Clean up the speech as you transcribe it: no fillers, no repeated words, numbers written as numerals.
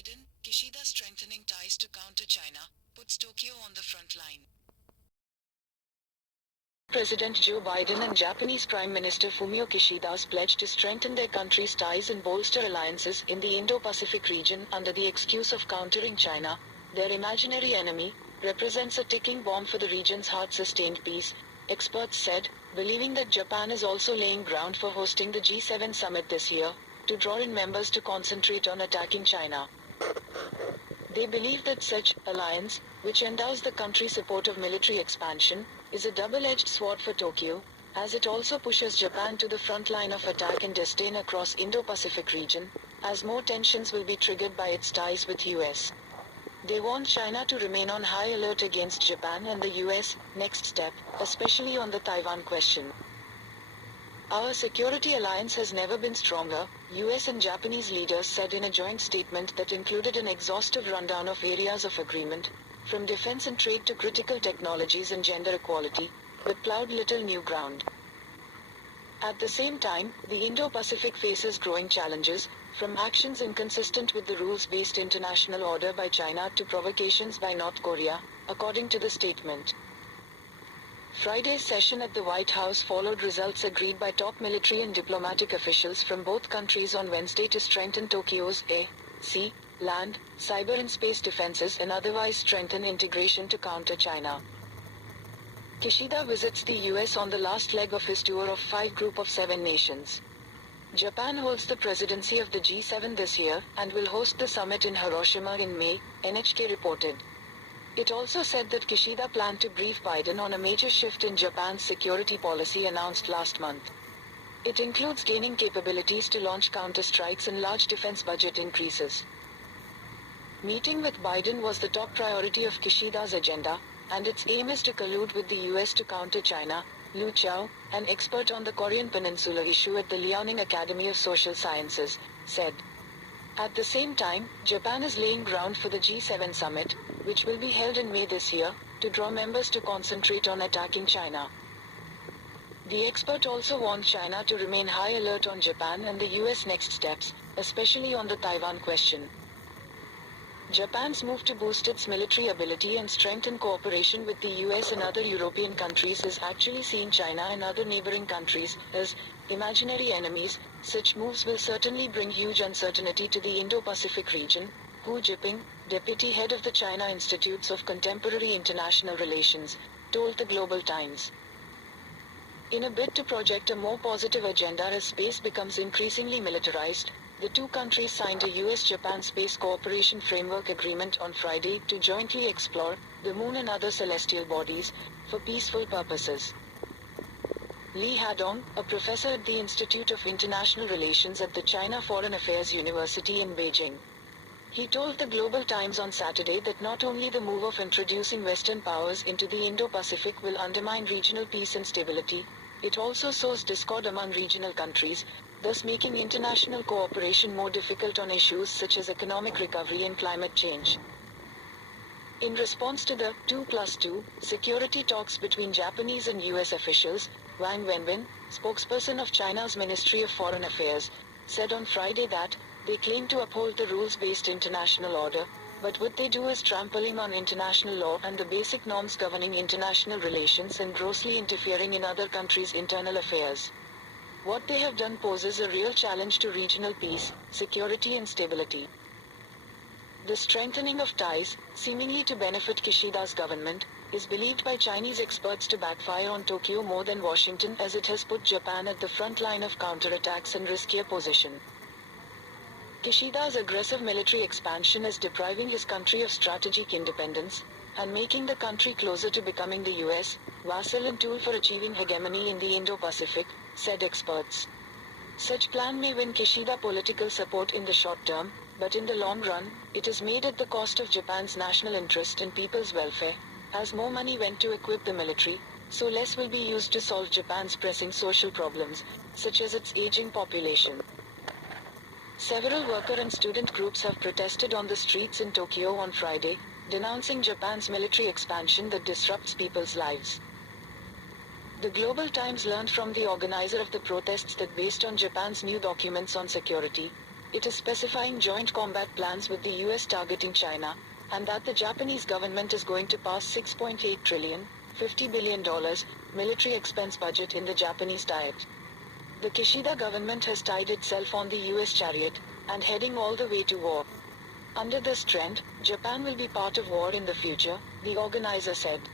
Biden, Kishida strengthening ties to counter China, puts Tokyo on the front line. President Joe Biden and Japanese Prime Minister Fumio Kishida's pledge to strengthen their countries' ties and bolster alliances in the Indo-Pacific region under the excuse of countering China, their imaginary enemy, represents a ticking bomb for the region's hard-sustained peace, experts said, believing that Japan is also laying ground for hosting the G7 summit this year, to draw in members to concentrate on attacking China. They believe that such alliance, which endows the country's support of military expansion, is a double-edged sword for Tokyo, as it also pushes Japan to the front line of attack and disdain across Indo-Pacific region, as more tensions will be triggered by its ties with US. They want China to remain on high alert against Japan and the US, next step, especially on the Taiwan question. Our security alliance has never been stronger, US and Japanese leaders said in a joint statement that included an exhaustive rundown of areas of agreement, from defense and trade to critical technologies and gender equality, but plowed little new ground. At the same time, the Indo-Pacific faces growing challenges, from actions inconsistent with the rules-based international order by China to provocations by North Korea, according to the statement. Friday's session at the White House followed results agreed by top military and diplomatic officials from both countries on Wednesday to strengthen Tokyo's air, sea, land, cyber and space defenses and otherwise strengthen integration to counter China. Kishida visits the US on the last leg of his tour of 5 Group of 7 nations. Japan holds the presidency of the G7 this year and will host the summit in Hiroshima in May, NHK reported. It also said that Kishida planned to brief Biden on a major shift in Japan's security policy announced last month. It includes gaining capabilities to launch counter-strikes and large defense budget increases. Meeting with Biden was the top priority of Kishida's agenda, and its aim is to collude with the US to counter China, Lu Chao, an expert on the Korean Peninsula issue at the Liaoning Academy of Social Sciences, said. At the same time, Japan is laying ground for the G7 summit, which will be held in May this year, to draw members to concentrate on attacking China. The expert also warned China to remain high alert on Japan and the US next steps, especially on the Taiwan question. Japan's move to boost its military ability and strengthen cooperation with the US and other European countries is actually seeing China and other neighboring countries as imaginary enemies. Such moves will certainly bring huge uncertainty to the Indo-Pacific region, Hu Jiping, deputy head of the China Institutes of Contemporary International Relations, told the Global Times. In a bid to project a more positive agenda as space becomes increasingly militarized, the two countries signed a US-Japan Space Cooperation Framework Agreement on Friday to jointly explore the Moon and other celestial bodies for peaceful purposes. Li Hadong, a professor at the Institute of International Relations at the China Foreign Affairs University in Beijing. He told the Global Times on Saturday that not only the move of introducing Western powers into the Indo-Pacific will undermine regional peace and stability, it also sows discord among regional countries, thus making international cooperation more difficult on issues such as economic recovery and climate change. In response to the 2+2 security talks between Japanese and US officials, Wang Wenbin, spokesperson of China's Ministry of Foreign Affairs, said on Friday that they claim to uphold the rules-based international order, but what they do is trampling on international law and the basic norms governing international relations and grossly interfering in other countries' internal affairs. What they have done poses a real challenge to regional peace, security and stability. The strengthening of ties, seemingly to benefit Kishida's government, is believed by Chinese experts to backfire on Tokyo more than Washington, as it has put Japan at the front line of counterattacks and riskier position. Kishida's aggressive military expansion is depriving his country of strategic independence, and making the country closer to becoming the US, vassal and tool for achieving hegemony in the Indo-Pacific, said experts. Such plan may win Kishida political support in the short term, but in the long run, it is made at the cost of Japan's national interest and people's welfare, as more money went to equip the military, so less will be used to solve Japan's pressing social problems, such as its aging population. Several worker and student groups have protested on the streets in Tokyo on Friday, denouncing Japan's military expansion that disrupts people's lives. The Global Times learned from the organizer of the protests that based on Japan's new documents on security, It is specifying joint combat plans with the US targeting China, and that the Japanese government is going to pass $6.8 trillion, $50 billion military expense budget in the Japanese Diet. The Kishida government has tied itself on the US chariot, and heading all the way to war. Under this trend, Japan will be part of war in the future, the organizer said.